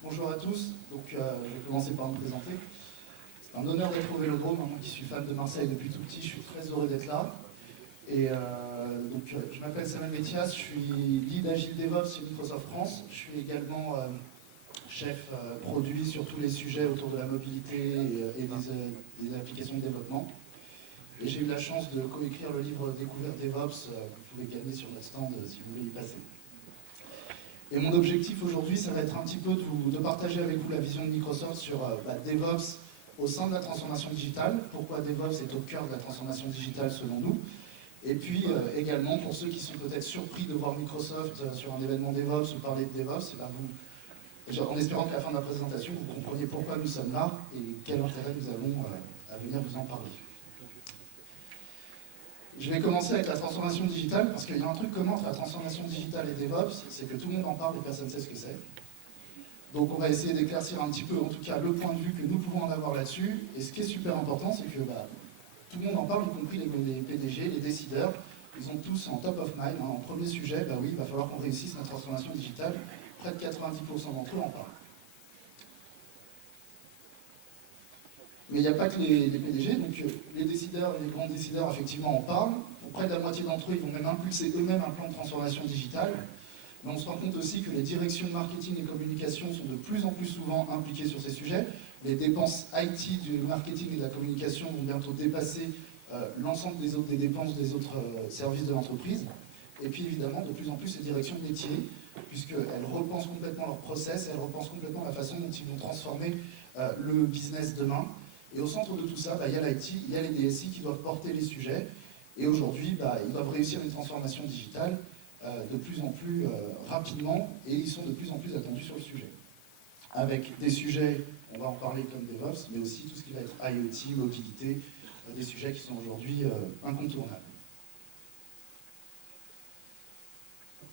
Bonjour à tous, je vais commencer par me présenter. C'est un honneur d'être au Vélodrome, moi qui suis fan de Marseille depuis tout petit, je suis très heureux d'être là. Je m'appelle Samuel Métias, je suis lead Agile DevOps chez Microsoft France. Je suis également chef produit sur tous les sujets autour de la mobilité et des applications de développement. Et j'ai eu la chance de coécrire le livre Découverte DevOps que vous pouvez gagner sur notre stand si vous voulez y passer. Et mon objectif aujourd'hui, ça va être un petit peu de partager avec vous la vision de Microsoft sur DevOps au sein de la transformation digitale, pourquoi DevOps est au cœur de la transformation digitale selon nous, et puis également pour ceux qui sont peut-être surpris de voir Microsoft sur un événement DevOps ou parler de DevOps, en espérant qu'à la fin de la présentation, vous compreniez pourquoi nous sommes là et quel intérêt nous avons à venir vous en parler. Je vais commencer avec la transformation digitale, parce qu'il y a un truc commun entre la transformation digitale et DevOps, c'est que tout le monde en parle et personne ne sait ce que c'est. Donc on va essayer d'éclaircir un petit peu, en tout cas, le point de vue que nous pouvons en avoir là-dessus. Et ce qui est super important, c'est que tout le monde en parle, y compris les PDG, les décideurs. Ils ont tous en top of mind, en premier sujet, oui, il va falloir qu'on réussisse la transformation digitale. Près de 90% d'entre eux en parlent. Mais il n'y a pas que les PDG, donc les décideurs et les grands décideurs effectivement en parlent. Pour près de la moitié d'entre eux, ils vont même impulser eux-mêmes un plan de transformation digitale. Mais on se rend compte aussi que les directions de marketing et communication sont de plus en plus souvent impliquées sur ces sujets. Les dépenses IT du marketing et de la communication vont bientôt dépasser l'ensemble des dépenses des autres services de l'entreprise. Et puis évidemment, de plus en plus, les directions de métier, puisqu'elles repensent complètement leur process, elles repensent complètement la façon dont ils vont transformer le business demain. Et au centre de tout ça, il y a l'IT, il y a les DSI qui doivent porter les sujets. Et aujourd'hui, ils doivent réussir une transformation digitale de plus en plus rapidement, et ils sont de plus en plus attendus sur le sujet. Avec des sujets, on va en parler comme DevOps, mais aussi tout ce qui va être IoT, mobilité, des sujets qui sont aujourd'hui incontournables.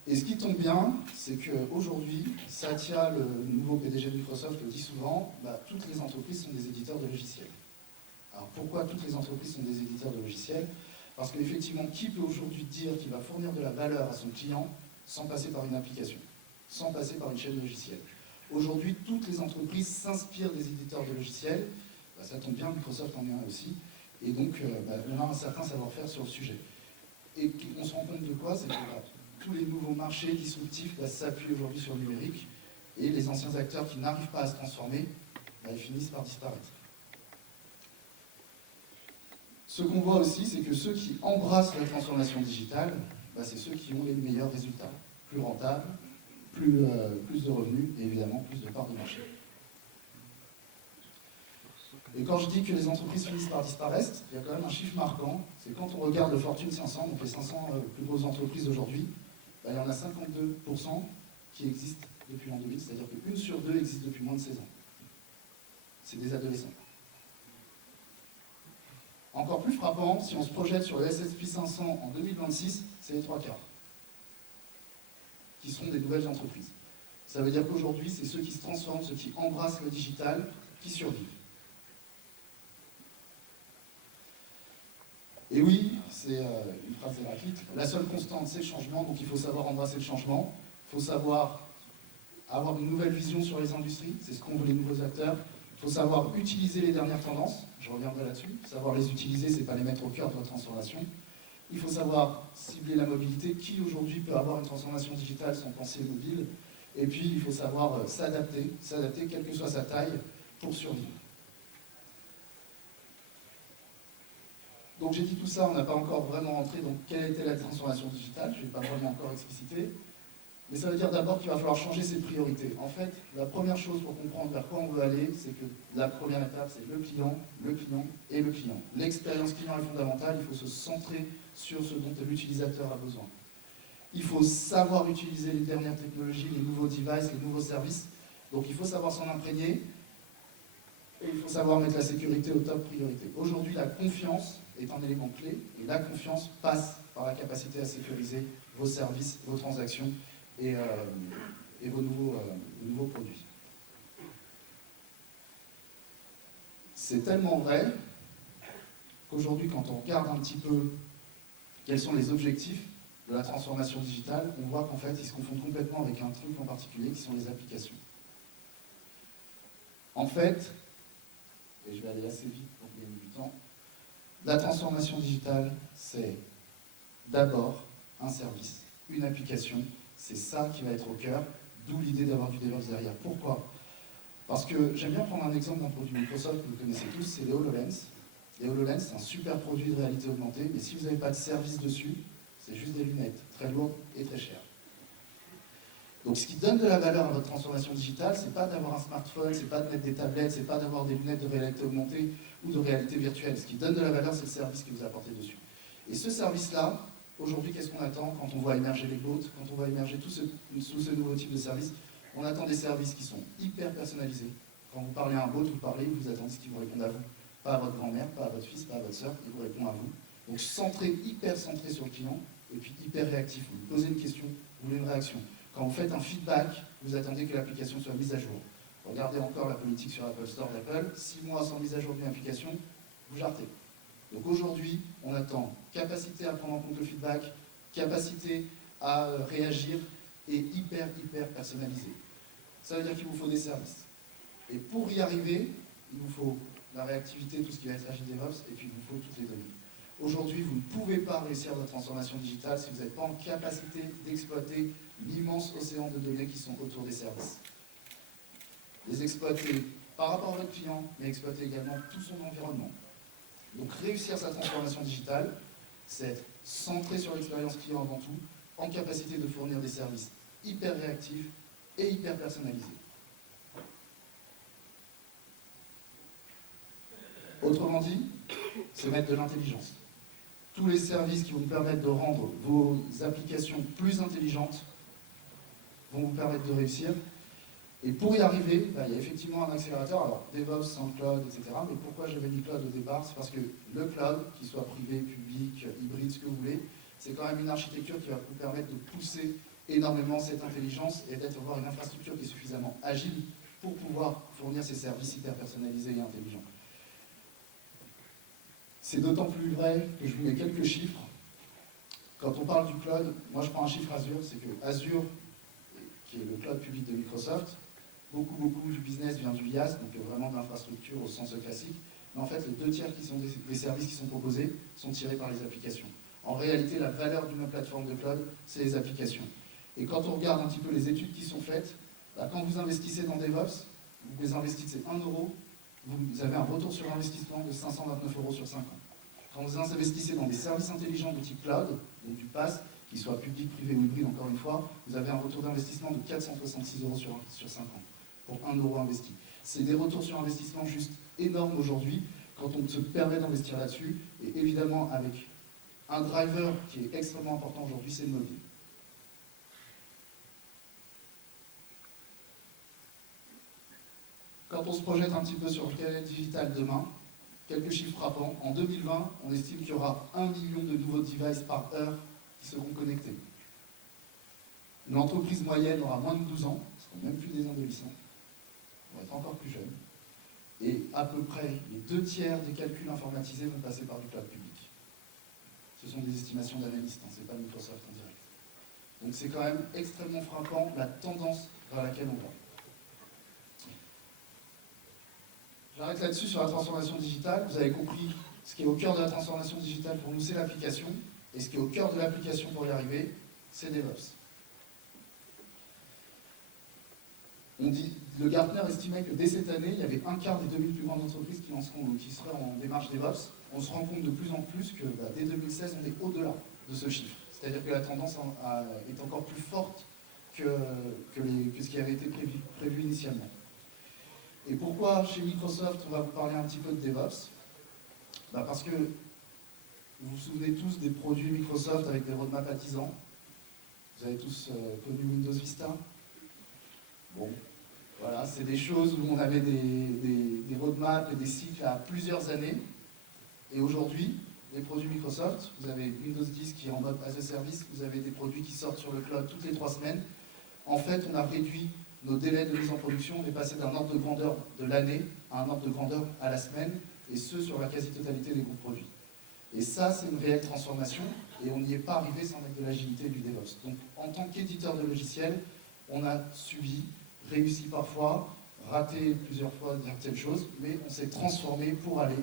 Et ce qui tombe bien, c'est qu'aujourd'hui, Satya, le nouveau PDG de Microsoft, le dit souvent, toutes les entreprises sont des éditeurs de logiciels. Alors pourquoi toutes les entreprises sont des éditeurs de logiciels? Parce qu'effectivement, qui peut aujourd'hui dire qu'il va fournir de la valeur à son client sans passer par une application, sans passer par une chaîne logicielle? Aujourd'hui, toutes les entreprises s'inspirent des éditeurs de logiciels. Ça tombe bien, Microsoft en est un aussi. Et donc, on a un certain savoir-faire sur le sujet. Et on se rend compte de quoi? C'est que tous les nouveaux marchés disruptifs s'appuient aujourd'hui sur le numérique, et les anciens acteurs qui n'arrivent pas à se transformer, ils finissent par disparaître. Ce qu'on voit aussi, c'est que ceux qui embrassent la transformation digitale, c'est ceux qui ont les meilleurs résultats. Plus rentables, plus de revenus, et évidemment plus de parts de marché. Et quand je dis que les entreprises finissent par disparaître, il y a quand même un chiffre marquant, c'est quand on regarde le Fortune 500, donc les 500 plus grosses entreprises d'aujourd'hui, il y en a 52% qui existent depuis l'an 2000, c'est-à-dire qu'une sur deux existe depuis moins de 16 ans. C'est des adolescents. Encore plus frappant, si on se projette sur le S&P 500 en 2026, c'est les 3/4 qui seront des nouvelles entreprises. Ça veut dire qu'aujourd'hui, c'est ceux qui se transforment, ceux qui embrassent le digital, qui survivent. Et oui, c'est une phrase d'Héraclite, la seule constante, c'est le changement, donc il faut savoir embrasser le changement, il faut savoir avoir une nouvelle vision sur les industries, c'est ce qu'ont les nouveaux acteurs, il faut savoir utiliser les dernières tendances, je reviendrai là-dessus, savoir les utiliser, c'est pas les mettre au cœur de la transformation. Il faut savoir cibler la mobilité, qui aujourd'hui peut avoir une transformation digitale sans penser mobile, et puis il faut savoir s'adapter, quelle que soit sa taille, pour survivre. Donc j'ai dit tout ça, on n'a pas encore vraiment rentré dans quelle était la transformation digitale, je ne vais pas vraiment encore expliciter. Mais ça veut dire d'abord qu'il va falloir changer ses priorités. En fait, la première chose pour comprendre vers quoi on veut aller, c'est que la première étape, c'est le client et le client. L'expérience client est fondamentale, il faut se centrer sur ce dont l'utilisateur a besoin. Il faut savoir utiliser les dernières technologies, les nouveaux devices, les nouveaux services. Donc il faut savoir s'en imprégner, et il faut savoir mettre la sécurité au top priorité. Aujourd'hui, la confiance est un élément clé, et la confiance passe par la capacité à sécuriser vos services, vos transactions et vos nouveaux produits. C'est tellement vrai qu'aujourd'hui, quand on regarde un petit peu quels sont les objectifs de la transformation digitale, on voit qu'en fait, ils se confondent complètement avec un truc en particulier, qui sont les applications. En fait, et je vais aller assez vite pour gagner du temps, la transformation digitale, c'est d'abord un service, une application. C'est ça qui va être au cœur, d'où l'idée d'avoir du DevOps derrière. Pourquoi? Parce que j'aime bien prendre un exemple d'un produit Microsoft que vous connaissez tous, c'est les HoloLens. Les HoloLens, c'est un super produit de réalité augmentée, mais si vous n'avez pas de service dessus, c'est juste des lunettes, très lourdes et très chères. Donc ce qui donne de la valeur à votre transformation digitale, c'est pas d'avoir un smartphone, c'est pas de mettre des tablettes, c'est pas d'avoir des lunettes de réalité augmentée ou de réalité virtuelle. Ce qui donne de la valeur, c'est le service que vous apportez dessus. Et ce service-là, aujourd'hui, qu'est-ce qu'on attend quand on voit émerger les bots, quand on voit émerger tout ce nouveau type de service? On attend des services qui sont hyper personnalisés. Quand vous parlez à un bot, vous attendez ce qu'il vous réponde à vous. Pas à votre grand-mère, pas à votre fils, pas à votre soeur, il vous répond à vous. Donc hyper centré sur le client, et puis hyper réactif. Vous lui posez une question, vous voulez une réaction. Quand vous faites un feedback, vous attendez que l'application soit mise à jour. Regardez encore la politique sur l'Apple Store d'Apple, 6 mois sans mise à jour d'une application, vous jartez. Donc aujourd'hui, on attend capacité à prendre en compte le feedback, capacité à réagir et hyper personnalisé. Ça veut dire qu'il vous faut des services. Et pour y arriver, il vous faut la réactivité, tout ce qui va être agile DevOps, et puis il vous faut toutes les données. Aujourd'hui, vous ne pouvez pas réussir votre transformation digitale si vous n'êtes pas en capacité d'exploiter l'immense océan de données qui sont autour des services. Les exploiter par rapport à votre client, mais exploiter également tout son environnement. Donc réussir sa transformation digitale, c'est être centré sur l'expérience client avant tout, en capacité de fournir des services hyper réactifs et hyper personnalisés. Autrement dit, c'est mettre de l'intelligence. Tous les services qui vont vous permettre de rendre vos applications plus intelligentes vont vous permettre de réussir. Et pour y arriver, il y a effectivement un accélérateur, alors DevOps, sans cloud, etc. Mais pourquoi j'avais mis cloud au départ? C'est parce que le cloud, qu'il soit privé, public, hybride, ce que vous voulez, c'est quand même une architecture qui va vous permettre de pousser énormément cette intelligence et d'avoir une infrastructure qui est suffisamment agile pour pouvoir fournir ces services hyper personnalisés et intelligents. C'est d'autant plus vrai que je vous mets quelques chiffres. Quand on parle du cloud, moi je prends un chiffre Azure, c'est que Azure, qui est le cloud public de Microsoft, beaucoup du business vient du IaaS, donc vraiment de l'infrastructure au sens classique. Mais en fait, les 2/3 qui sont des services qui sont proposés sont tirés par les applications. En réalité, la valeur d'une plateforme de cloud, c'est les applications. Et quand on regarde un petit peu les études qui sont faites, quand vous investissez dans DevOps, vous les investissez 1 euro, vous avez un retour sur investissement de 529 € sur 5 ans. Quand vous investissez dans des services intelligents de type cloud, donc du PaaS, qu'il soit public, privé ou hybride, encore une fois, vous avez un retour d'investissement de 466 € sur 5 ans, pour 1 euro investi. C'est des retours sur investissement juste énormes aujourd'hui, quand on se permet d'investir là-dessus, et évidemment avec un driver qui est extrêmement important aujourd'hui, c'est le mobile. Quand on se projette un petit peu sur le canal digital demain, quelques chiffres frappants. En 2020, on estime qu'il y aura 1 million de nouveaux devices par heure qui seront connectés. Une entreprise moyenne aura moins de 12 ans, ce ne seront même plus des adolescents, on va être encore plus jeunes. Et à peu près les 2/3 des calculs informatisés vont passer par du cloud public. Ce sont des estimations d'analystes, ce n'est pas Microsoft en direct. Donc c'est quand même extrêmement frappant la tendance vers laquelle on va. J'arrête là-dessus sur la transformation digitale. Vous avez compris, ce qui est au cœur de la transformation digitale pour nous, c'est l'application. Et ce qui est au cœur de l'application pour y arriver, c'est DevOps. Le Gartner estimait que dès cette année, il y avait 1/4 des 2000 plus grandes entreprises qui seraient en démarche DevOps. On se rend compte de plus en plus que dès 2016, on est au-delà de ce chiffre. C'est-à-dire que la tendance est encore plus forte que ce qui avait été prévu initialement. Et pourquoi chez Microsoft, on va vous parler un petit peu de DevOps? Parce que vous vous souvenez tous des produits Microsoft avec des roadmaps à 10 ans. Vous avez tous connu Windows Vista. Bon, voilà, c'est des choses où on avait des roadmaps et des cycles à plusieurs années. Et aujourd'hui, les produits Microsoft, vous avez Windows 10 qui est en mode as a service, vous avez des produits qui sortent sur le cloud toutes les 3 semaines. En fait, on a réduit nos délais de mise en production, on est passé d'un ordre de grandeur de l'année à un ordre de grandeur à la semaine, et ce sur la quasi-totalité des groupes produits. Et ça, c'est une réelle transformation, et on n'y est pas arrivé sans mettre de l'agilité et du DevOps. Donc, en tant qu'éditeur de logiciels, on a subi, réussi parfois, raté plusieurs fois certaines choses, mais on s'est transformé pour aller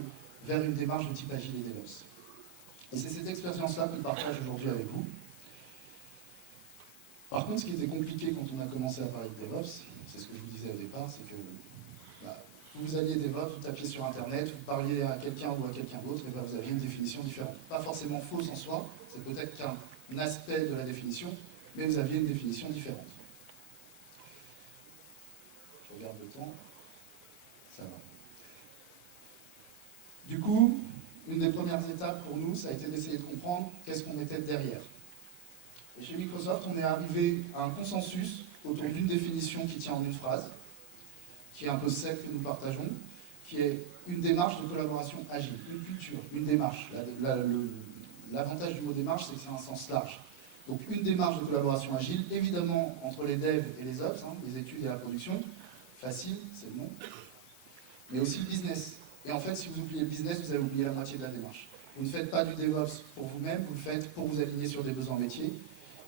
vers une démarche de type agile et DevOps. Et c'est cette expérience-là que je partage aujourd'hui avec vous. Par contre, ce qui était compliqué quand on a commencé à parler de DevOps, c'est ce que je vous disais au départ, c'est que vous alliez DevOps, vous tapiez sur Internet, vous parliez à quelqu'un ou à quelqu'un d'autre, et vous aviez une définition différente. Pas forcément fausse en soi, c'est peut-être qu'un aspect de la définition, mais vous aviez une définition différente. Je regarde le temps, ça va. Du coup, une des premières étapes pour nous, ça a été d'essayer de comprendre qu'est-ce qu'on mettait derrière. Et chez Microsoft, on est arrivé à un consensus autour d'une définition qui tient en une phrase, qui est un peu celle que nous partageons, qui est une démarche de collaboration agile, une culture, une démarche. L'avantage du mot démarche, c'est que c'est un sens large. Donc une démarche de collaboration agile, évidemment entre les devs et les ops, les études et la production, facile, c'est le nom, mais aussi le business. Et en fait, si vous oubliez le business, vous allez oublier la moitié de la démarche. Vous ne faites pas du DevOps pour vous-même, vous le faites pour vous aligner sur des besoins métiers,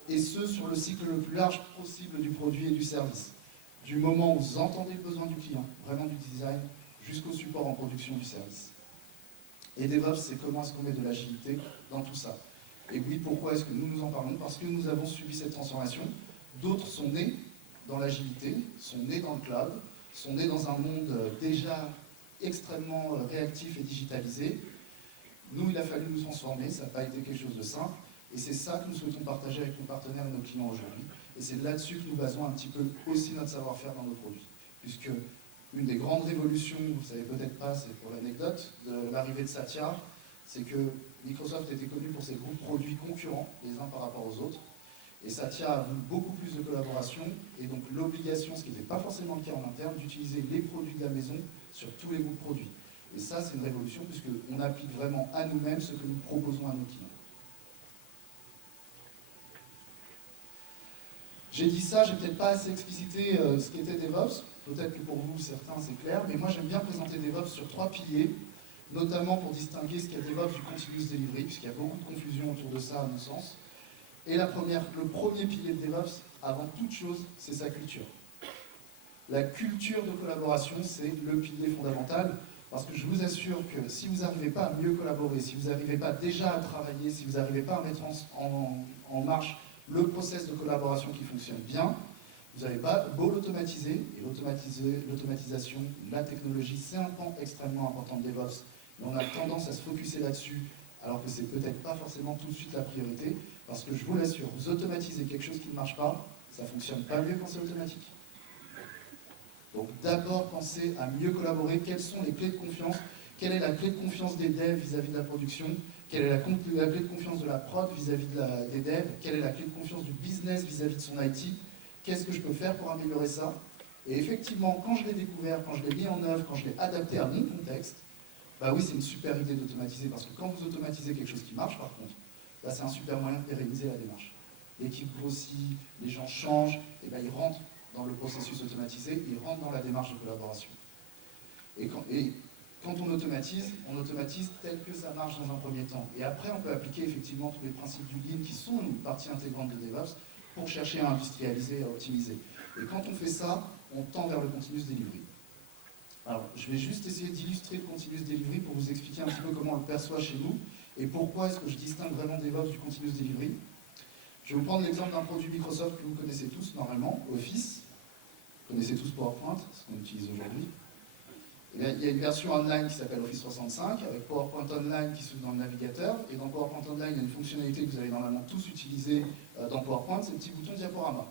et ce, sur le cycle le plus large possible du produit et du service. Du moment où vous entendez le besoin du client, vraiment du design, jusqu'au support en production du service. Et DevOps, c'est comment est-ce qu'on met de l'agilité dans tout ça. Et oui, pourquoi est-ce que nous en parlons? Parce que nous avons subi cette transformation. D'autres sont nés dans l'agilité, sont nés dans le cloud, sont nés dans un monde déjà extrêmement réactif et digitalisé. Nous, il a fallu nous transformer, ça n'a pas été quelque chose de simple. Et c'est ça que nous souhaitons partager avec nos partenaires et nos clients aujourd'hui. Et c'est là-dessus que nous basons un petit peu aussi notre savoir-faire dans nos produits. Puisque une des grandes révolutions, vous ne savez peut-être pas, c'est pour l'anecdote, de l'arrivée de Satya, c'est que Microsoft était connu pour ses groupes produits concurrents, les uns par rapport aux autres. Et Satya a voulu beaucoup plus de collaboration, et donc l'obligation, ce qui n'était pas forcément le cas en interne, d'utiliser les produits de la maison sur tous les groupes produits. Et ça, c'est une révolution, puisqu'on applique vraiment à nous-mêmes ce que nous proposons à nos clients. J'ai dit ça, j'ai peut-être pas assez explicité ce qu'était DevOps. Peut-être que pour vous, certains, c'est clair. Mais moi, j'aime bien présenter DevOps sur 3 piliers, notamment pour distinguer ce qu'est DevOps du Continuous Delivery, puisqu'il y a beaucoup de confusion autour de ça, à mon sens. Et le premier pilier de DevOps, avant toute chose, c'est sa culture. La culture de collaboration, c'est le pilier fondamental, parce que je vous assure que si vous n'arrivez pas à mieux collaborer, si vous n'arrivez pas déjà à travailler, si vous n'arrivez pas à mettre en marche le process de collaboration qui fonctionne bien, vous n'avez pas beau l'automatiser, et l'automatisation, la technologie, c'est un pan extrêmement important de DevOps, mais on a tendance à se focuser là-dessus, alors que c'est peut-être pas forcément tout de suite la priorité, parce que je vous l'assure, vous automatisez quelque chose qui ne marche pas, ça ne fonctionne pas mieux quand c'est automatique. Donc d'abord pensez à mieux collaborer, quelles sont les clés de confiance, quelle est la clé de confiance des devs vis-à-vis de la production, quelle est la clé de confiance de la prod vis-à-vis des devs, quelle est la clé de confiance du business vis-à-vis de son IT, qu'est-ce que je peux faire pour améliorer ça? Et effectivement, quand je l'ai découvert, quand je l'ai mis en œuvre, quand je l'ai adapté à mon contexte, bah oui, c'est une super idée d'automatiser, parce que quand vous automatisez quelque chose qui marche, par contre, bah c'est un super moyen de pérenniser la démarche. L'équipe grossit, les gens changent, et bah ils rentrent dans le processus automatisé, ils rentrent dans la démarche de collaboration. Et quand on automatise tel que ça marche dans un premier temps. Et après, on peut appliquer effectivement tous les principes du Lean qui sont une partie intégrante de DevOps pour chercher à industrialiser, à optimiser. Et quand on fait ça, on tend vers le continuous delivery. Alors, je vais juste essayer d'illustrer le continuous delivery pour vous expliquer un petit peu comment on le perçoit chez nous et pourquoi est-ce que je distingue vraiment DevOps du continuous delivery. Je vais vous prendre l'exemple d'un produit Microsoft que vous connaissez tous normalement, Office. Vous connaissez tous PowerPoint, ce qu'on utilise aujourd'hui. Il y a une version online qui s'appelle Office 65, avec PowerPoint Online qui s'ouvre dans le navigateur. Et dans PowerPoint Online, il y a une fonctionnalité que vous allez normalement tous utiliser dans PowerPoint, c'est le petit bouton diaporama.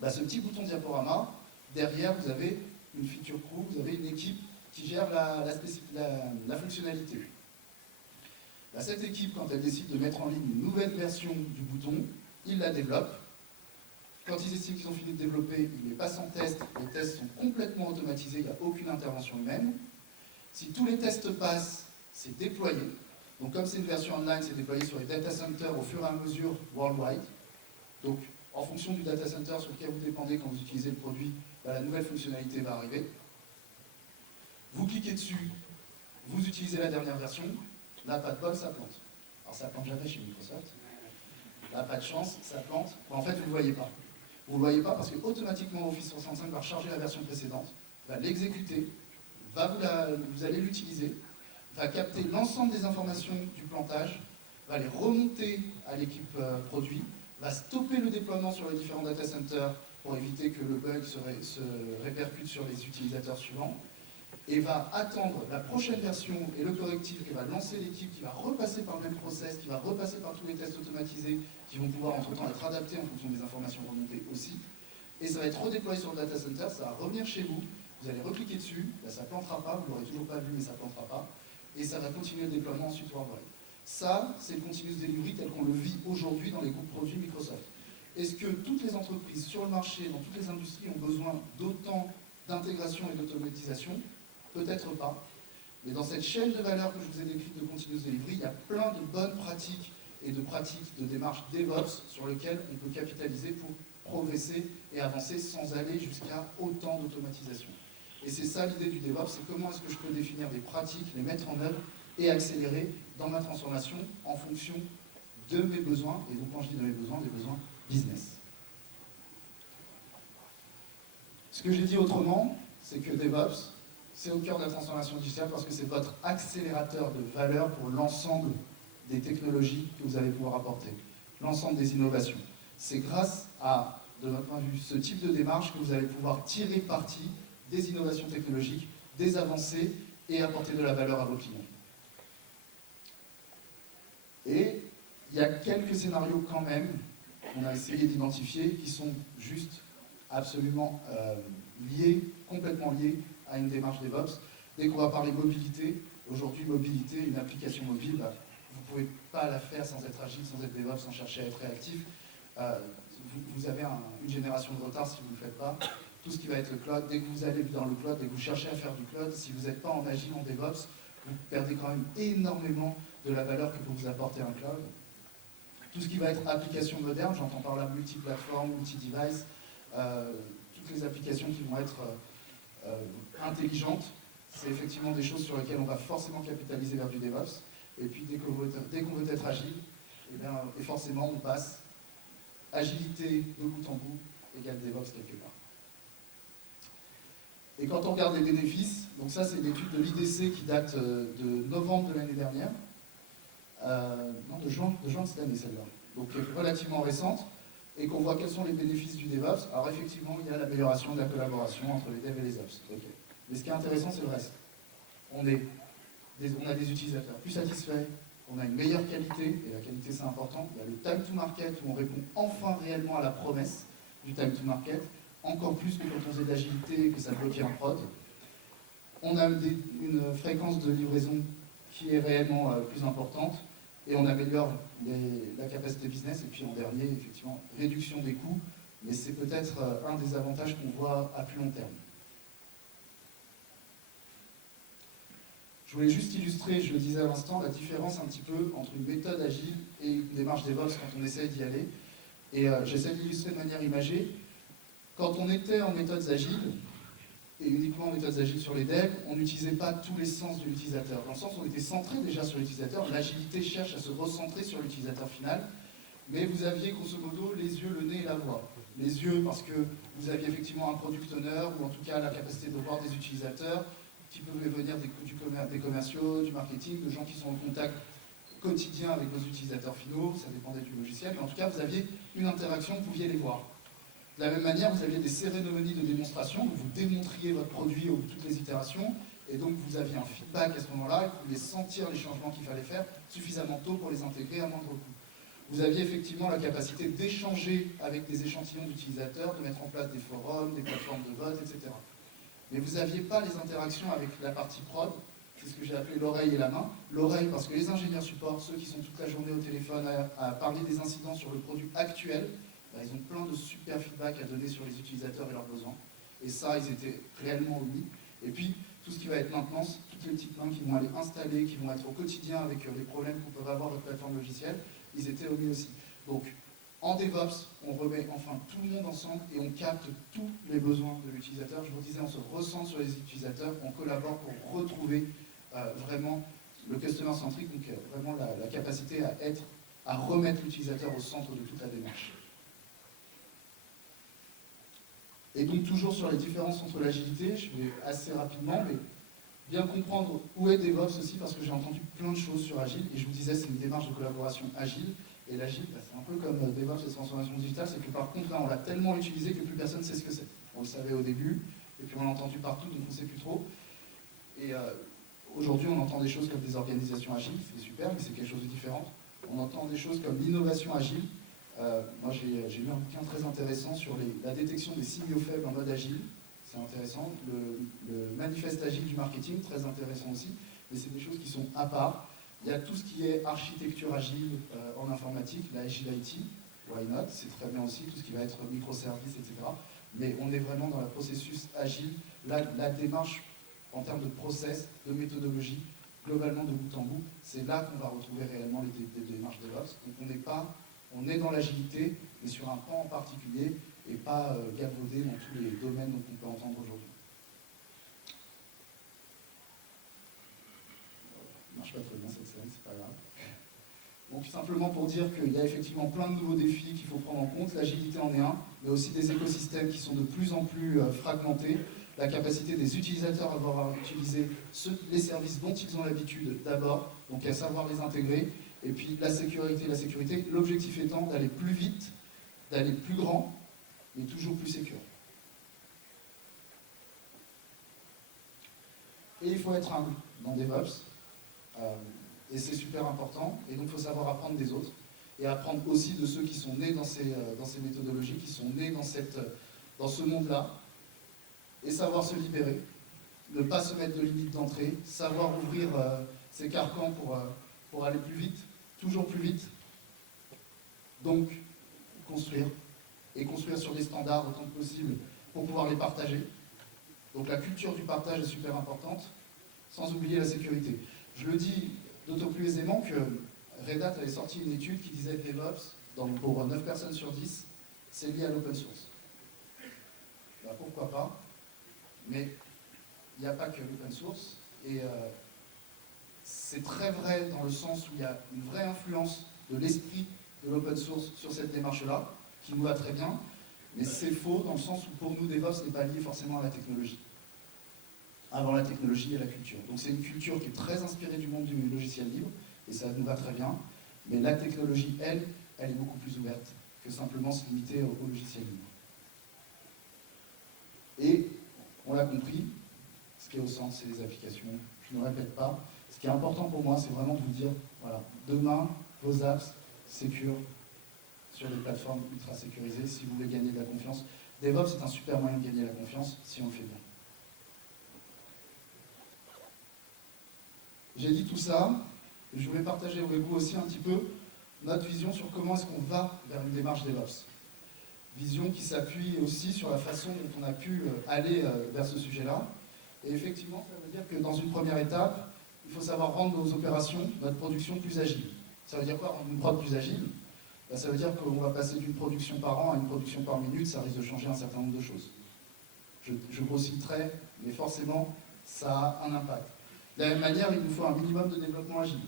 Bah, ce petit bouton diaporama, derrière, vous avez une feature crew, vous avez une équipe qui gère la fonctionnalité. Bah, cette équipe, quand elle décide de mettre en ligne une nouvelle version du bouton, ils la développent. Quand ils estiment qu'ils ont fini de développer, ils les passent en test. Les tests sont complètement automatisés, il n'y a aucune intervention humaine. Si tous les tests passent, c'est déployé. Donc comme c'est une version online, c'est déployé sur les data centers au fur et à mesure worldwide. Donc en fonction du data center sur lequel vous dépendez quand vous utilisez le produit, bah, la nouvelle fonctionnalité va arriver. Vous cliquez dessus, vous utilisez la dernière version, là pas de bug, ça plante. Alors ça plante jamais chez Microsoft. Là pas de chance, ça plante. En fait vous ne le voyez pas. Vous ne le voyez pas parce que automatiquement Office 365 va recharger la version précédente. va l'exécuter, vous allez l'utiliser, va capter l'ensemble des informations du plantage, va les remonter à l'équipe produit, va stopper le déploiement sur les différents data centers pour éviter que le bug se répercute sur les utilisateurs suivants, et va attendre la prochaine version et le correctif qui va lancer l'équipe, qui va repasser par le même process, qui va repasser par tous les tests automatisés, qui vont pouvoir entre-temps être adaptés en fonction des informations remontées aussi, et ça va être redéployé sur le data center, ça va revenir chez vous, vous allez recliquer dessus, là, ça ne plantera pas, vous ne l'aurez toujours pas vu mais ça ne plantera pas, et ça va continuer le déploiement ensuite worldwide. Ça, c'est le continuous delivery tel qu'on le vit aujourd'hui dans les groupes produits Microsoft. Est-ce que toutes les entreprises sur le marché, dans toutes les industries, ont besoin d'autant d'intégration et d'automatisation? Peut-être pas. Mais dans cette chaîne de valeur que je vous ai décrite de continuous delivery, il y a plein de bonnes pratiques et de pratiques de démarche DevOps sur lesquelles on peut capitaliser pour progresser et avancer sans aller jusqu'à autant d'automatisation. Et c'est ça l'idée du DevOps, c'est comment est-ce que je peux définir des pratiques, les mettre en œuvre et accélérer dans ma transformation en fonction de mes besoins, et donc quand je dis de mes besoins, des besoins business. Ce que j'ai dit autrement, c'est que DevOps, c'est au cœur de la transformation digitale parce que c'est votre accélérateur de valeur pour l'ensemble des technologies que vous allez pouvoir apporter, l'ensemble des innovations. C'est grâce à, de notre point de vue, ce type de démarche que vous allez pouvoir tirer parti des innovations technologiques, des avancées et apporter de la valeur à vos clients. Et il y a quelques scénarios quand même qu'on a essayé d'identifier qui sont juste absolument liés, complètement liés à une démarche DevOps. Dès qu'on va parler mobilité, aujourd'hui mobilité, une application mobile, vous ne pouvez pas la faire sans être agile, sans être DevOps, sans chercher à être réactif. Vous avez une génération de retard si vous ne le faites pas. Tout ce qui va être le cloud, dès que vous allez dans le cloud, dès que vous cherchez à faire du cloud, si vous n'êtes pas en agile, en DevOps, vous perdez quand même énormément de la valeur que peut vous apporter un cloud. Tout ce qui va être application moderne, j'entends par là multi-plateforme, multi-device, toutes les applications qui vont être intelligentes, c'est effectivement des choses sur lesquelles on va forcément capitaliser vers du DevOps. Et puis dès qu'on veut être agile, et forcément on passe agilité de bout en bout égale DevOps quelque part. Et quand on regarde les bénéfices, donc ça c'est une étude de l'IDC qui date de novembre de l'année dernière, non de juin de cette année celle-là, donc relativement récente, et qu'on voit quels sont les bénéfices du DevOps. Alors effectivement, il y a l'amélioration de la collaboration entre les devs et les ops. Okay. Mais ce qui est intéressant, c'est le reste. On a des utilisateurs plus satisfaits, on a une meilleure qualité, et la qualité c'est important. Il y a le time to market où on répond enfin réellement à la promesse du time to market, encore plus que quand on faisait de l'agilité et que ça bloquait en prod. On a une fréquence de livraison qui est réellement plus importante, et on améliore la capacité business, et puis en dernier, effectivement, réduction des coûts, mais c'est peut-être un des avantages qu'on voit à plus long terme. Je voulais juste illustrer, je le disais à l'instant, la différence un petit peu entre une méthode agile et une démarche DevOps quand on essaye d'y aller. Et j'essaie d'illustrer de manière imagée. Quand on était en méthodes agiles, et uniquement en méthodes agiles sur les devs, on n'utilisait pas tous les sens de l'utilisateur. Dans le sens où on était centré déjà sur l'utilisateur, l'agilité cherche à se recentrer sur l'utilisateur final, mais vous aviez grosso modo les yeux, le nez et la voix. Les yeux parce que vous aviez effectivement un product owner, ou en tout cas la capacité de voir des utilisateurs, qui pouvaient venir des commerciaux, du marketing, de gens qui sont en contact quotidien avec vos utilisateurs finaux, ça dépendait du logiciel, mais en tout cas vous aviez une interaction, vous pouviez les voir. De la même manière, vous aviez des cérémonies de démonstration, où vous démontriez votre produit aux toutes les itérations, et donc vous aviez un feedback à ce moment-là, et vous pouviez sentir les changements qu'il fallait faire suffisamment tôt pour les intégrer à moindre coût. Vous aviez effectivement la capacité d'échanger avec des échantillons d'utilisateurs, de mettre en place des forums, des plateformes de vote, etc. Mais vous n'aviez pas les interactions avec la partie prod, c'est ce que j'ai appelé l'oreille et la main. L'oreille parce que les ingénieurs support, ceux qui sont toute la journée au téléphone à parler des incidents sur le produit actuel, ils ont plein de super feedback à donner sur les utilisateurs et leurs besoins. Et ça, ils étaient réellement unis. Et puis, tout ce qui va être maintenance, toutes les petites mains qui vont aller installer, qui vont être au quotidien avec les problèmes qu'on peut avoir votre plateforme logicielle, ils étaient unis aussi. Donc, en DevOps, on remet enfin tout le monde ensemble et on capte tous les besoins de l'utilisateur. Je vous disais, on se ressent sur les utilisateurs, on collabore pour retrouver vraiment le customer centric, donc vraiment la capacité à remettre l'utilisateur au centre de toute la démarche. Et donc toujours sur les différences entre l'agilité, je vais assez rapidement, mais bien comprendre où est DevOps aussi, parce que j'ai entendu plein de choses sur Agile, et je vous disais, c'est une démarche de collaboration agile, et l'Agile, bah, c'est un peu comme DevOps et transformation digitale, c'est que par contre, là, on l'a tellement utilisé que plus personne ne sait ce que c'est. On le savait au début, et puis on l'a entendu partout, donc on ne sait plus trop. Et aujourd'hui, on entend des choses comme des organisations agiles, c'est super, mais c'est quelque chose de différent. On entend des choses comme l'innovation agile. Moi, j'ai lu un bouquin très intéressant sur la détection des signaux faibles en mode agile. C'est intéressant. Le manifeste agile du marketing, très intéressant aussi. Mais c'est des choses qui sont à part. Il y a tout ce qui est architecture agile en informatique, la Agile IT, why not, c'est très bien aussi, tout ce qui va être microservices, etc. Mais on est vraiment dans le processus agile, la démarche en termes de process, de méthodologie, globalement de bout en bout, c'est là qu'on va retrouver réellement les démarches DevOps. Donc on est dans l'agilité, mais sur un pan en particulier, et pas galvaudé dans tous les domaines dont on peut entendre aujourd'hui. Ça marche pas très bien cette scène, c'est pas grave. Donc simplement pour dire qu'il y a effectivement plein de nouveaux défis qu'il faut prendre en compte, l'agilité en est un, mais aussi des écosystèmes qui sont de plus en plus fragmentés, la capacité des utilisateurs à pouvoir utiliser les services dont ils ont l'habitude d'abord, donc à savoir les intégrer, et puis la sécurité, l'objectif étant d'aller plus vite, d'aller plus grand, mais toujours plus sécure. Et il faut être humble dans DevOps, et c'est super important, et donc il faut savoir apprendre des autres, et apprendre aussi de ceux qui sont nés dans ces méthodologies, qui sont nés dans ce monde-là, et savoir se libérer, ne pas se mettre de limite d'entrée, savoir ouvrir ses carcans pour aller plus vite, toujours plus vite. Donc, construire, et construire sur des standards autant que possible pour pouvoir les partager. Donc la culture du partage est super importante, sans oublier la sécurité. Je le dis d'autant plus aisément que Red Hat avait sorti une étude qui disait que DevOps, pour 9 personnes sur 10, c'est lié à l'open source. Ben, pourquoi pas? Mais il n'y a pas que l'open source, et c'est très vrai dans le sens où il y a une vraie influence de l'esprit de l'open source sur cette démarche-là, qui nous va très bien, mais c'est faux dans le sens où pour nous, DevOps n'est pas lié forcément à la technologie. Avant la technologie et la culture. Donc c'est une culture qui est très inspirée du monde du logiciel libre, et ça nous va très bien, mais la technologie, elle est beaucoup plus ouverte que simplement se limiter au logiciel libre. Et on l'a compris, ce qui est au centre, c'est les applications. Je ne répète pas. Ce qui est important pour moi, c'est vraiment de vous dire, voilà, demain, vos apps sécures sur des plateformes ultra sécurisées, si vous voulez gagner de la confiance. DevOps, c'est un super moyen de gagner la confiance, si on le fait bien. J'ai dit tout ça, et je voulais partager avec vous aussi un petit peu notre vision sur comment est-ce qu'on va vers une démarche DevOps. Vision qui s'appuie aussi sur la façon dont on a pu aller vers ce sujet-là. Et effectivement, ça veut dire que dans une première étape, il faut savoir rendre nos opérations, notre production plus agile. Ça veut dire quoi, rendre une prod plus agile? Ben, ça veut dire qu'on va passer d'une production par an à une production par minute, ça risque de changer un certain nombre de choses. Je grossis le trait, mais forcément, ça a un impact. De la même manière, il nous faut un minimum de développement agile.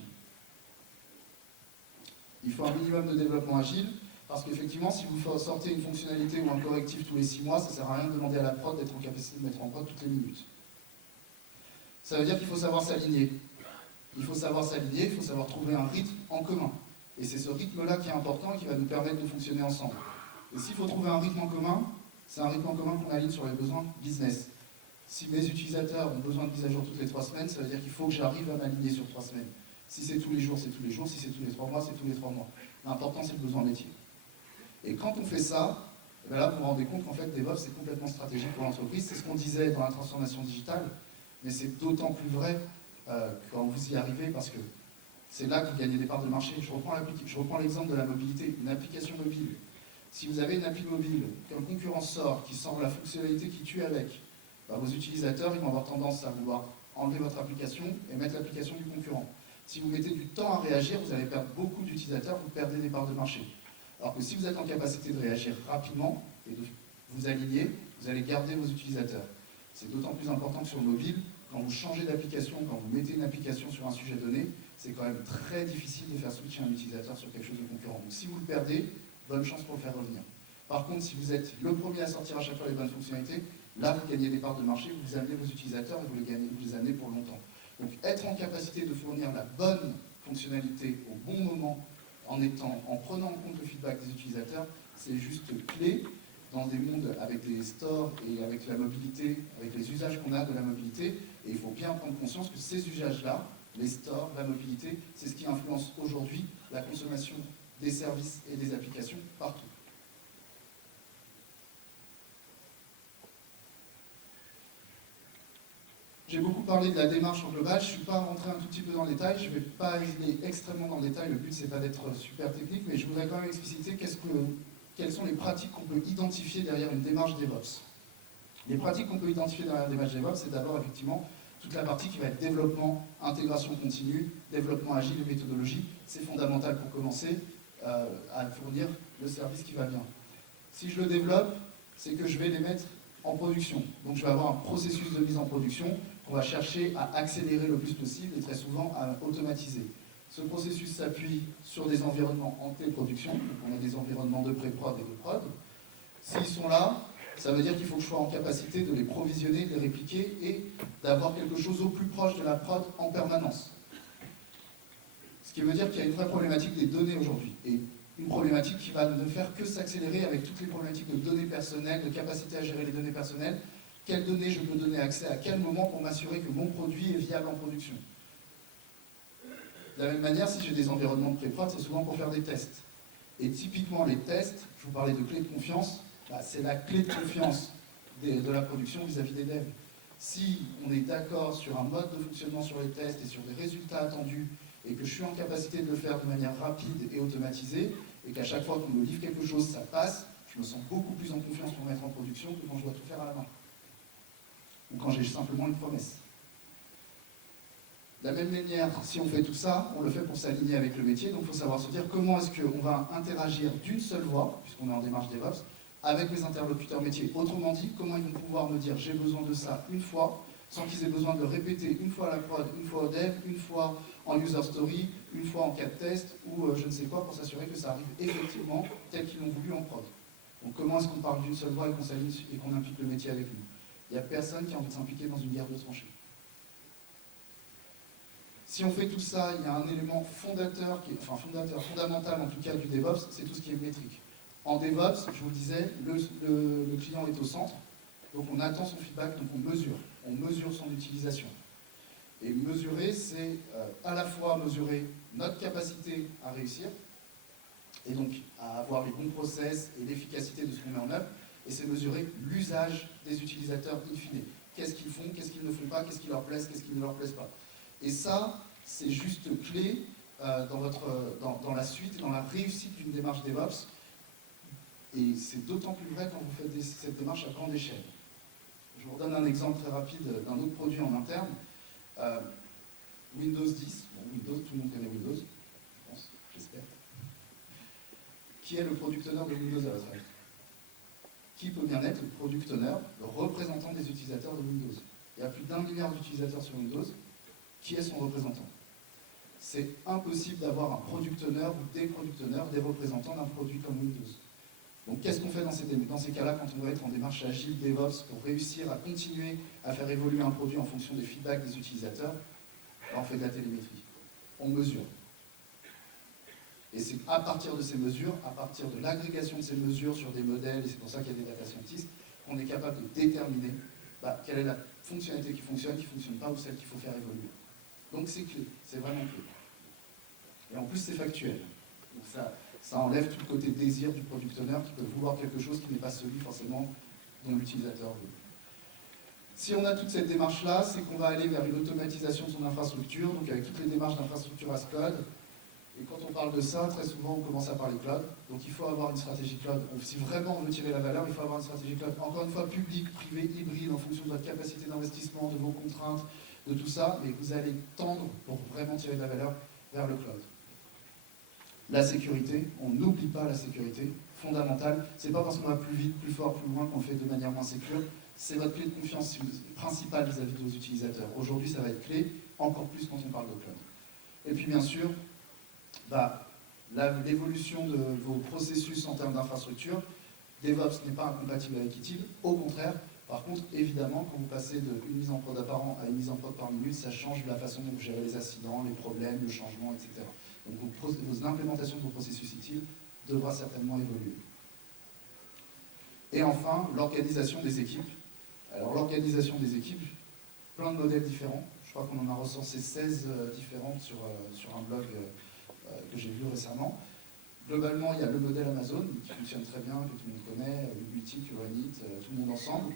Il faut un minimum de développement agile, parce qu'effectivement, si vous sortez une fonctionnalité ou un correctif tous les 6 mois, ça ne sert à rien de demander à la prod d'être en capacité de mettre en prod toutes les minutes. Ça veut dire qu'il faut savoir s'aligner. Il faut savoir s'aligner, il faut savoir trouver un rythme en commun. Et c'est ce rythme-là qui est important et qui va nous permettre de fonctionner ensemble. Et s'il faut trouver un rythme en commun, c'est un rythme en commun qu'on aligne sur les besoins business. Si mes utilisateurs ont besoin de mise à jour toutes les 3 semaines, ça veut dire qu'il faut que j'arrive à m'aligner sur 3 semaines. Si c'est tous les jours, c'est tous les jours. Si c'est tous les 3 mois, c'est tous les 3 mois. L'important, c'est le besoin métier. Et quand on fait ça, et bien là, vous vous rendez compte qu'en fait, DevOps, c'est complètement stratégique pour l'entreprise. C'est ce qu'on disait dans la transformation digitale, mais c'est d'autant plus vrai quand vous y arrivez, parce que c'est là que vous gagnez des parts de marché. Je reprends l'exemple de la mobilité, une application mobile. Si vous avez une appli mobile qu'un concurrent sort, qui sort la fonctionnalité qui tue avec, ben vos utilisateurs ils vont avoir tendance à vouloir enlever votre application et mettre l'application du concurrent. Si vous mettez du temps à réagir, vous allez perdre beaucoup d'utilisateurs, vous perdez des parts de marché. Alors que si vous êtes en capacité de réagir rapidement et de vous aligner, vous allez garder vos utilisateurs. C'est d'autant plus important que sur le mobile, quand vous changez d'application, quand vous mettez une application sur un sujet donné, c'est quand même très difficile de faire switcher un utilisateur sur quelque chose de concurrent. Donc si vous le perdez, bonne chance pour le faire revenir. Par contre, si vous êtes le premier à sortir à chaque fois les bonnes fonctionnalités, là, vous gagnez des parts de marché, vous amenez vos utilisateurs et vous les amenez pour longtemps. Donc, être en capacité de fournir la bonne fonctionnalité au bon moment, en prenant en compte le feedback des utilisateurs, c'est juste clé dans des mondes avec des stores et avec la mobilité, avec les usages qu'on a de la mobilité. Et il faut bien prendre conscience que ces usages-là, les stores, la mobilité, c'est ce qui influence aujourd'hui la consommation des services et des applications partout. J'ai beaucoup parlé de la démarche en global, je ne suis pas rentré un tout petit peu dans le détail, je ne vais pas aller extrêmement dans le détail, le but c'est pas d'être super technique, mais je voudrais quand même expliciter quelles sont les pratiques qu'on peut identifier derrière une démarche DevOps. Les pratiques qu'on peut identifier derrière une démarche DevOps, c'est d'abord effectivement toute la partie qui va être développement, intégration continue, développement agile et méthodologie. C'est fondamental pour commencer à fournir le service qui va bien. Si je le développe, c'est que je vais les mettre en production. Donc je vais avoir un processus de mise en production qu'on va chercher à accélérer le plus possible et très souvent à automatiser. Ce processus s'appuie sur des environnements en pré-production, donc on a des environnements de pré-prod et de prod. S'ils sont là, ça veut dire qu'il faut que je sois en capacité de les provisionner, de les répliquer et d'avoir quelque chose au plus proche de la prod en permanence. Ce qui veut dire qu'il y a une vraie problématique des données aujourd'hui. Et une problématique qui va ne faire que s'accélérer avec toutes les problématiques de données personnelles, de capacité à gérer les données personnelles. Quelles données je peux donner accès à quel moment pour m'assurer que mon produit est viable en production. De la même manière, si j'ai des environnements de pré-prod, c'est souvent pour faire des tests. Et typiquement, les tests, je vous parlais de clé de confiance, c'est la clé de confiance de la production vis-à-vis des devs. Si on est d'accord sur un mode de fonctionnement sur les tests et sur des résultats attendus, et que je suis en capacité de le faire de manière rapide et automatisée, et qu'à chaque fois qu'on me livre quelque chose, ça passe, je me sens beaucoup plus en confiance pour mettre en production que quand je dois tout faire à la main. Ou quand j'ai simplement une promesse. De la même manière, si on fait tout ça, on le fait pour s'aligner avec le métier, donc il faut savoir se dire comment est-ce qu'on va interagir d'une seule voix, puisqu'on est en démarche DevOps, avec les interlocuteurs métiers. Autrement dit, comment ils vont pouvoir me dire j'ai besoin de ça une fois, sans qu'ils aient besoin de le répéter une fois à la prod, une fois au dev, une fois en user story, une fois en cas de test, ou je ne sais quoi, pour s'assurer que ça arrive effectivement tel qu'ils l'ont voulu en prod. Donc comment est-ce qu'on parle d'une seule voix et qu'on s'aligne et qu'on implique le métier avec nous? Il n'y a personne qui a envie de s'impliquer dans une guerre de tranchées. Si on fait tout ça, il y a un élément fondamental en tout cas du DevOps, c'est tout ce qui est métrique. En DevOps, je vous le disais, le client est au centre, donc on attend son feedback, donc on mesure son utilisation. Et mesurer, c'est à la fois mesurer notre capacité à réussir, et donc à avoir les bons process et l'efficacité de ce qu'on met en œuvre, et c'est mesurer l'usage des utilisateurs in fine. Qu'est-ce qu'ils font, qu'est-ce qu'ils ne font pas, qu'est-ce qui leur plaise, qu'est-ce qui ne leur plaise pas. Et ça, c'est juste clé dans la suite, dans la réussite d'une démarche DevOps, et c'est d'autant plus vrai quand vous faites cette démarche à grande échelle. Je vous redonne un exemple très rapide d'un autre produit en interne. Windows 10, Windows, tout le monde connaît Windows, je pense, j'espère. Qui est le product owner de Windows à votre avis? Qui peut bien être le product owner, le représentant des utilisateurs de Windows? Il y a plus d'1 milliard d'utilisateurs sur Windows. Qui est son représentant? C'est impossible d'avoir un product owner ou des product owners, des représentants d'un produit comme Windows. Donc qu'est-ce qu'on fait dans ces cas-là quand on doit être en démarche agile, DevOps, pour réussir à continuer à faire évoluer un produit en fonction des feedbacks des utilisateurs? On fait de la télémétrie. On mesure. Et c'est à partir de ces mesures, à partir de l'agrégation de ces mesures sur des modèles, et c'est pour ça qu'il y a des data scientists, qu'on est capable de déterminer quelle est la fonctionnalité qui ne fonctionne pas, ou celle qu'il faut faire évoluer. Donc c'est clé, c'est vraiment clé. Et en plus c'est factuel. Donc ça enlève tout le côté désir du product owner qui peut vouloir quelque chose qui n'est pas celui forcément dont l'utilisateur veut. Si on a toute cette démarche-là, c'est qu'on va aller vers une automatisation de son infrastructure, donc avec toutes les démarches d'infrastructure as code. Et quand on parle de ça, très souvent on commence à parler cloud. Donc il faut avoir une stratégie cloud. Si vraiment on veut tirer la valeur, il faut avoir une stratégie cloud. Encore une fois, public, privé, hybride, en fonction de votre capacité d'investissement, de vos contraintes, de tout ça, mais vous allez tendre pour vraiment tirer de la valeur vers le cloud. La sécurité, on n'oublie pas la sécurité, fondamentale. C'est pas parce qu'on va plus vite, plus fort, plus loin qu'on le fait de manière moins sécure. C'est votre clé de confiance principale vis-à-vis de vos utilisateurs. Aujourd'hui, ça va être clé, encore plus quand on parle de cloud. Et puis bien sûr, l'évolution de vos processus en termes d'infrastructure, DevOps n'est pas incompatible avec utile, au contraire. Par contre, évidemment, quand vous passez d'une mise en prod par an à une mise en prod par minute, ça change la façon dont vous gérez les accidents, les problèmes, le changement, etc. Donc l'implémentation de vos processus utiles devra certainement évoluer. Et enfin, l'organisation des équipes. Alors l'organisation des équipes, plein de modèles différents. Je crois qu'on en a recensé 16 différentes sur un blog que j'ai vu récemment. Globalement, il y a le modèle Amazon qui fonctionne très bien, que tout le monde connaît, Ubuntu, Kubernetes, tout le monde ensemble.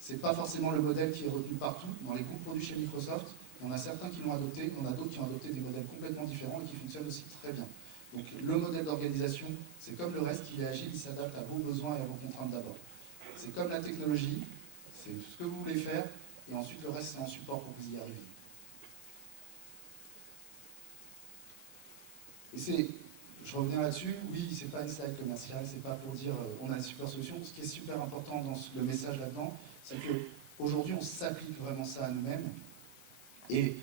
Ce n'est pas forcément le modèle qui est retenu partout. Dans les groupes produits chez Microsoft, il y en a certains qui l'ont adopté, il y en a d'autres qui ont adopté des modèles complètement différents et qui fonctionnent aussi très bien. Donc le modèle d'organisation, c'est comme le reste, il est agile, il s'adapte à vos besoins et à vos contraintes d'abord. C'est comme la technologie, c'est ce que vous voulez faire, et ensuite le reste c'est en support pour que vous y arriviez. Et je reviens là-dessus, oui, c'est pas une slide commerciale, c'est pas pour dire on a une super solution. Ce qui est super important dans le message là-dedans, c'est qu'aujourd'hui on s'applique vraiment ça à nous-mêmes et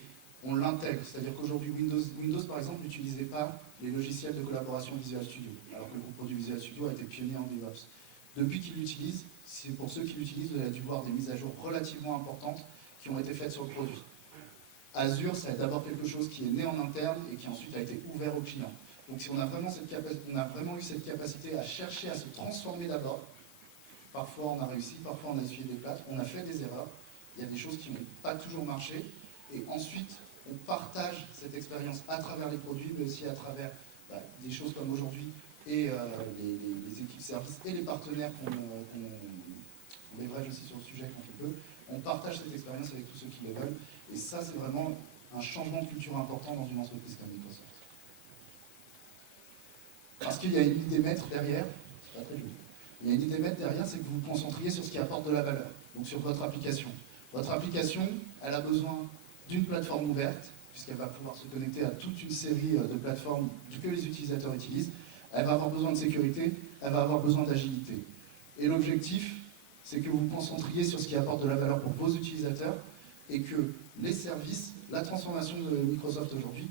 on l'intègre. C'est-à-dire qu'aujourd'hui Windows par exemple n'utilisait pas les logiciels de collaboration Visual Studio, alors que le groupe produit Visual Studio a été pionnier en DevOps. Depuis qu'il l'utilise, c'est pour ceux qui l'utilisent, vous avez dû voir des mises à jour relativement importantes qui ont été faites sur le produit. Azure, c'est d'abord quelque chose qui est né en interne et qui ensuite a été ouvert aux clients. Donc si on a vraiment eu cette capacité à chercher à se transformer d'abord, parfois on a réussi, parfois on a essuyé des plates, on a fait des erreurs, il y a des choses qui n'ont pas toujours marché, et ensuite on partage cette expérience à travers les produits, mais aussi à travers des choses comme aujourd'hui, et les équipes services et les partenaires qu'on leverage aussi sur le sujet quand on peut, on partage cette expérience avec tous ceux qui le veulent, et ça c'est vraiment un changement de culture important dans une entreprise comme Microsoft. Parce qu'il y a une idée maître derrière, c'est pas très joli. Il y a une idée maître derrière, c'est que vous vous concentriez sur ce qui apporte de la valeur, donc sur votre application. Votre application, elle a besoin d'une plateforme ouverte, puisqu'elle va pouvoir se connecter à toute une série de plateformes que les utilisateurs utilisent. Elle va avoir besoin de sécurité, elle va avoir besoin d'agilité. Et l'objectif, c'est que vous vous concentriez sur ce qui apporte de la valeur pour vos utilisateurs et que les services, la transformation de Microsoft aujourd'hui,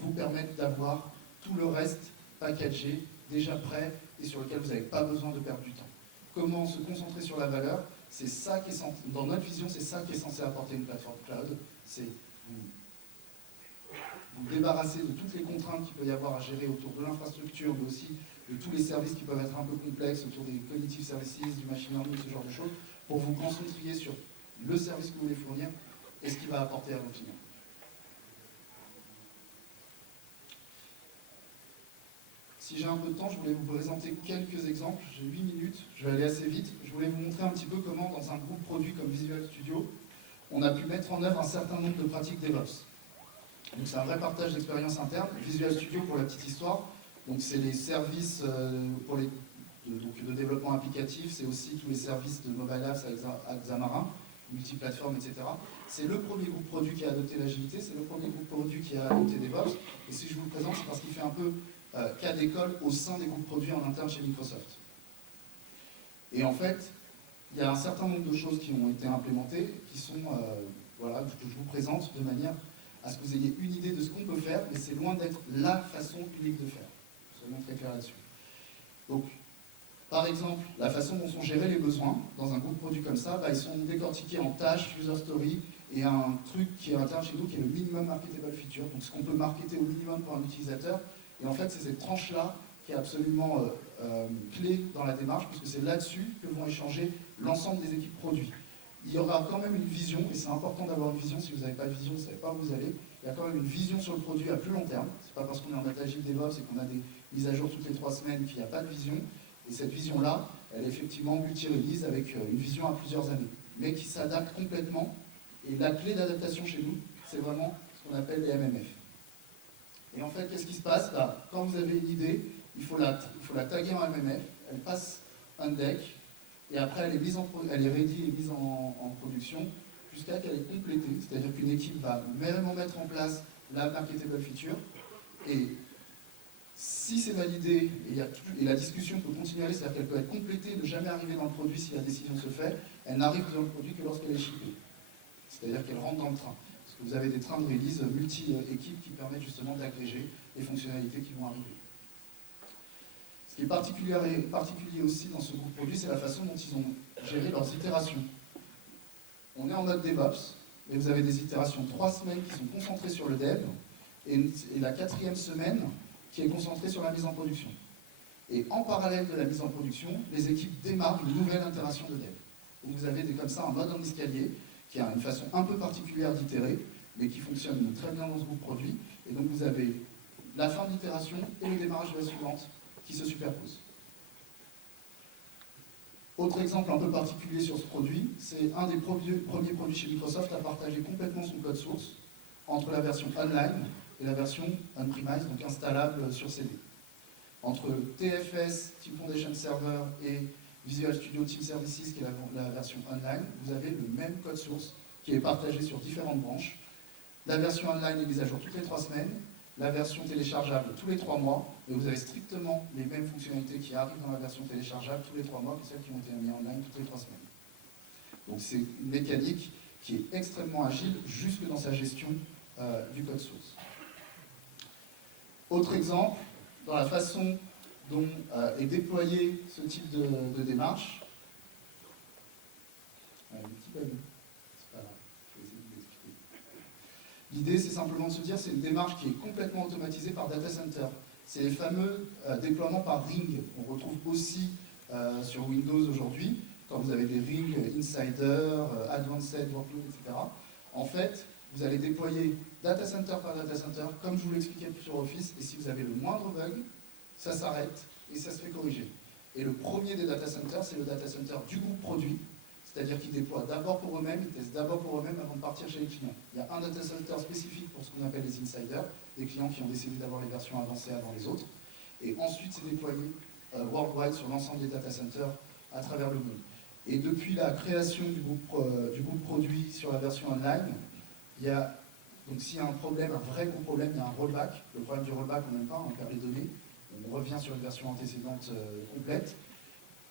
vous permettent d'avoir tout le reste packagé, déjà prêt et sur lequel vous n'avez pas besoin de perdre du temps. Comment se concentrer sur la valeur? C'est ça qui est dans notre vision, c'est ça qui est censé apporter une plateforme cloud. C'est vous débarrasser de toutes les contraintes qu'il peut y avoir à gérer autour de l'infrastructure, mais aussi de tous les services qui peuvent être un peu complexes autour des cognitive services, du machine learning, ce genre de choses, pour vous concentrer sur le service que vous voulez fournir et ce qu'il va apporter à vos clients. Si j'ai un peu de temps, je voulais vous présenter quelques exemples. J'ai 8 minutes, je vais aller assez vite. Je voulais vous montrer un petit peu comment, dans un groupe produit comme Visual Studio, on a pu mettre en œuvre un certain nombre de pratiques DevOps. Donc c'est un vrai partage d'expérience interne. Visual Studio, pour la petite histoire, c'est les services de développement applicatif, c'est aussi tous les services de mobile apps à Xamarin, multiplateforme, etc. C'est le premier groupe produit qui a adopté l'agilité, c'est le premier groupe produit qui a adopté DevOps. Et si je vous le présente, c'est parce qu'il fait un peu cas d'école au sein des groupes produits en interne chez Microsoft. Et en fait, il y a un certain nombre de choses qui ont été implémentées, qui sont, que je vous présente de manière à ce que vous ayez une idée de ce qu'on peut faire, mais c'est loin d'être la façon unique de faire. Soyons très clairs là-dessus. Donc, par exemple, la façon dont sont gérés les besoins dans un groupe produit comme ça, ils sont décortiqués en tâches, user story, et un truc qui est interne chez nous, qui est le minimum marketable feature, donc ce qu'on peut marketer au minimum pour un utilisateur. Et en fait, c'est cette tranche-là qui est absolument clé dans la démarche, puisque c'est là-dessus que vont échanger l'ensemble des équipes produits. Il y aura quand même une vision, et c'est important d'avoir une vision. Si vous n'avez pas de vision, vous ne savez pas où vous allez. Il y a quand même une vision sur le produit à plus long terme. Ce n'est pas parce qu'on est en mode agile DevOps et qu'on a des mises à jour toutes les 3 semaines qu'il n'y a pas de vision. Et cette vision-là, elle est effectivement multi-release avec une vision à plusieurs années, mais qui s'adapte complètement. Et la clé d'adaptation chez nous, c'est vraiment ce qu'on appelle les MMF. Et en fait, qu'est-ce qui se passe? Quand vous avez une idée, il faut la taguer en MMF, elle passe un deck, et après elle est ready et mise en production jusqu'à qu'elle est complétée. C'est-à-dire qu'une équipe va vraiment mettre en place la marketable feature, et si c'est validé, et la discussion peut continuer à aller, c'est-à-dire qu'elle peut être complétée, ne jamais arriver dans le produit si la décision se fait, elle n'arrive dans le produit que lorsqu'elle est shippée. C'est-à-dire qu'elle rentre dans le train. Parce que vous avez des trains de release multi-équipes qui permettent justement d'agréger les fonctionnalités qui vont arriver. Ce qui est particulier aussi dans ce groupe produit, c'est la façon dont ils ont géré leurs itérations. On est en mode DevOps, et vous avez des itérations de 3 semaines qui sont concentrées sur le dev, et la 4e semaine qui est concentrée sur la mise en production. Et en parallèle de la mise en production, les équipes démarrent une nouvelle itération de dev. Donc vous avez comme ça un mode en escalier, qui a une façon un peu particulière d'itérer, mais qui fonctionne très bien dans ce groupe produit. Et donc vous avez la fin de l'itération et le démarrage de la suivante qui se superposent. Autre exemple un peu particulier sur ce produit, c'est un des premiers produits chez Microsoft à partager complètement son code source entre la version online et la version on-premise, donc installable sur CD. Entre TFS, Team Foundation Server, et Visual Studio Team Services, qui est la version online, vous avez le même code source qui est partagé sur différentes branches. La version online est mise à jour toutes les 3 semaines, la version téléchargeable tous les 3 mois, et vous avez strictement les mêmes fonctionnalités qui arrivent dans la version téléchargeable tous les 3 mois que celles qui ont été mises en ligne toutes les 3 semaines. Donc c'est une mécanique qui est extrêmement agile, jusque dans sa gestion du code source. Autre exemple, dans la façon dont est déployé ce type de démarche. Un petit bug. C'est pas grave, je vais essayer de l'expliquer. L'idée, c'est simplement de se dire, c'est une démarche qui est complètement automatisée par Data Center. C'est les fameux déploiements par ring qu'on retrouve aussi sur Windows aujourd'hui, quand vous avez des rings Insider, Advanced Workload, etc. En fait, vous allez déployer Data Center par Data Center, comme je vous l'expliquais sur Office, et si vous avez le moindre bug, ça s'arrête et ça se fait corriger. Et le premier des data centers, c'est le data center du groupe produit, c'est-à-dire qu'ils déploient d'abord pour eux-mêmes, ils testent d'abord pour eux-mêmes avant de partir chez les clients. Il y a un data center spécifique pour ce qu'on appelle les insiders, des clients qui ont décidé d'avoir les versions avancées avant les autres, et ensuite c'est déployé worldwide sur l'ensemble des data centers à travers le monde. Et depuis la création du groupe produit sur la version online, il y a, donc s'il y a un problème, un vrai gros problème, il y a un rollback. Le problème du rollback, on n'aime pas, on perd les données. On revient sur une version antécédente complète.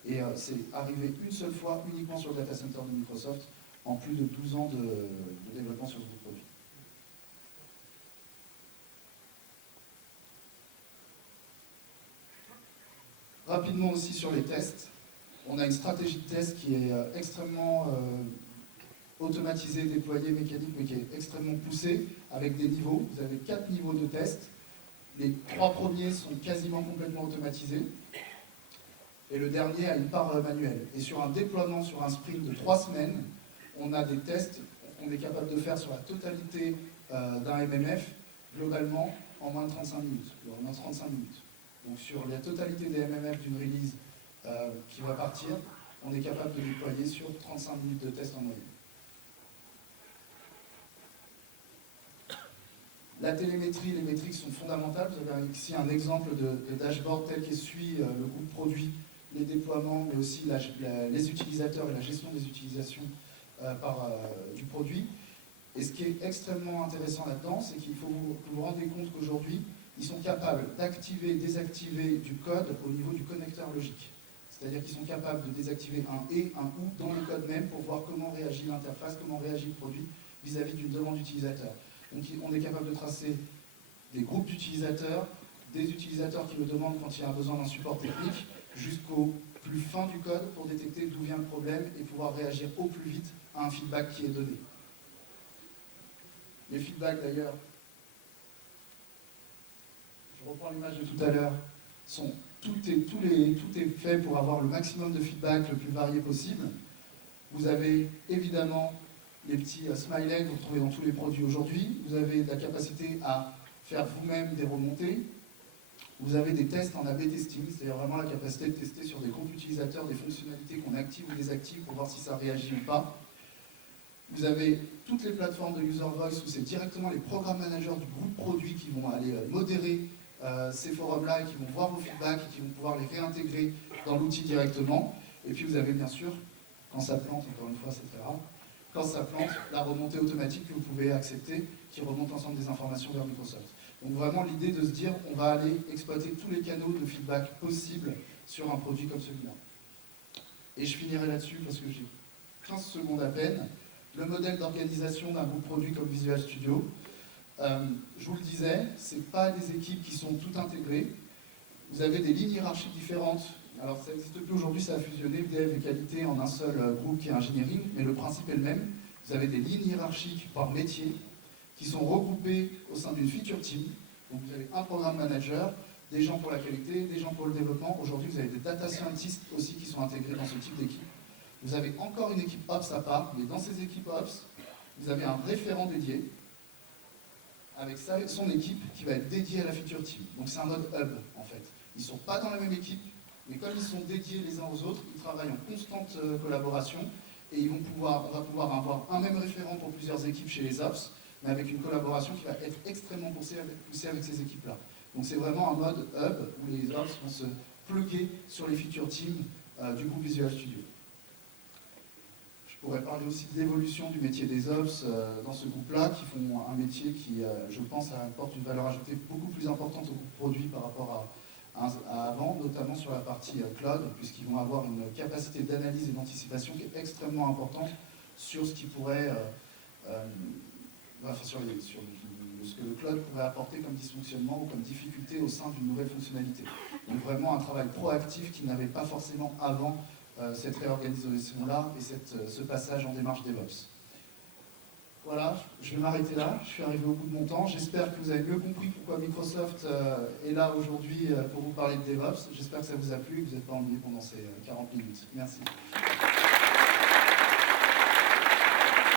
Et c'est arrivé une seule fois, uniquement sur le data center de Microsoft, en plus de 12 ans de développement sur ce groupe produit. Rapidement aussi sur les tests. On a une stratégie de test qui est extrêmement automatisée, déployée, mécanique, mais qui est extrêmement poussée, avec des niveaux. Vous avez 4 niveaux de test. Les 3 premiers sont quasiment complètement automatisés. Et le dernier a une part manuelle. Et sur un déploiement, sur un sprint de 3 semaines, on a des tests qu'on est capable de faire sur la totalité d'un MMF, globalement, en moins de 35 minutes. En moins de 35 minutes. Donc sur la totalité des MMF d'une release qui va partir, on est capable de déployer sur 35 minutes de test en moyenne. La télémétrie, les métriques sont fondamentales. Vous avez ici un exemple de dashboard tel qu'il suit le groupe produit, les déploiements, mais aussi les utilisateurs et la gestion des utilisations du produit. Et ce qui est extrêmement intéressant là-dedans, c'est qu'il faut que vous vous rendez compte qu'aujourd'hui, ils sont capables d'activer et désactiver du code au niveau du connecteur logique. C'est-à-dire qu'ils sont capables de désactiver un et, un ou dans le code même pour voir comment réagit l'interface, comment réagit le produit vis-à-vis d'une demande utilisateur. Donc on est capable de tracer des groupes d'utilisateurs, des utilisateurs qui le demandent quand il y a besoin d'un support technique, jusqu'au plus fin du code pour détecter d'où vient le problème et pouvoir réagir au plus vite à un feedback qui est donné. Les feedbacks d'ailleurs, je reprends l'image de tout à l'heure, tout est fait pour avoir le maximum de feedback le plus varié possible. Vous avez évidemment les petits smileys que vous retrouvez dans tous les produits aujourd'hui. Vous avez la capacité à faire vous-même des remontées. Vous avez des tests en A/B testing, c'est-à-dire vraiment la capacité de tester sur des groupes utilisateurs des fonctionnalités qu'on active ou désactive pour voir si ça réagit ou pas. Vous avez toutes les plateformes de user voice où c'est directement les programmes managers du groupe produit qui vont aller modérer ces forums-là et qui vont voir vos feedbacks et qui vont pouvoir les réintégrer dans l'outil directement. Et puis vous avez bien sûr, quand ça plante, encore une fois c'est très rare, quand ça plante, la remontée automatique que vous pouvez accepter, qui remonte l'ensemble des informations vers Microsoft. Donc vraiment l'idée de se dire, on va aller exploiter tous les canaux de feedback possibles sur un produit comme celui-là. Et je finirai là-dessus parce que j'ai 15 secondes à peine. Le modèle d'organisation d'un groupe produit comme Visual Studio, je vous le disais, ce n'est pas des équipes qui sont toutes intégrées. Vous avez des lignes hiérarchiques différentes. Alors ça n'existe plus aujourd'hui, ça a fusionné dev et qualité en un seul groupe qui est engineering, mais le principe est le même. Vous avez des lignes hiérarchiques par métier qui sont regroupées au sein d'une feature team. Donc vous avez un programme manager, des gens pour la qualité, des gens pour le développement. Aujourd'hui, vous avez des data scientists aussi qui sont intégrés dans ce type d'équipe. Vous avez encore une équipe Ops à part, mais dans ces équipes Ops, vous avez un référent dédié avec son équipe qui va être dédiée à la feature team. Donc c'est un mode hub en fait. Ils ne sont pas dans la même équipe, mais comme ils sont dédiés les uns aux autres, ils travaillent en constante collaboration et on va pouvoir avoir un même référent pour plusieurs équipes chez les Ops, mais avec une collaboration qui va être extrêmement poussée avec ces équipes-là. Donc c'est vraiment un mode hub où les Ops vont se plugger sur les feature teams du groupe Visual Studio. Je pourrais parler aussi de l'évolution du métier des Ops dans ce groupe-là, qui font un métier qui, je pense, apporte une valeur ajoutée beaucoup plus importante au groupe produit par rapport à avant, notamment sur la partie cloud, puisqu'ils vont avoir une capacité d'analyse et d'anticipation qui est extrêmement importante sur ce qui pourrait, sur ce que le cloud pourrait apporter comme dysfonctionnement ou comme difficulté au sein d'une nouvelle fonctionnalité. Donc vraiment un travail proactif qu'ils n'avaient pas forcément avant cette réorganisation-là et ce passage en démarche DevOps. Voilà, je vais m'arrêter là, je suis arrivé au bout de mon temps. J'espère que vous avez mieux compris pourquoi Microsoft est là aujourd'hui pour vous parler de DevOps. J'espère que ça vous a plu et que vous n'êtes pas ennuyé pendant ces 40 minutes. Merci.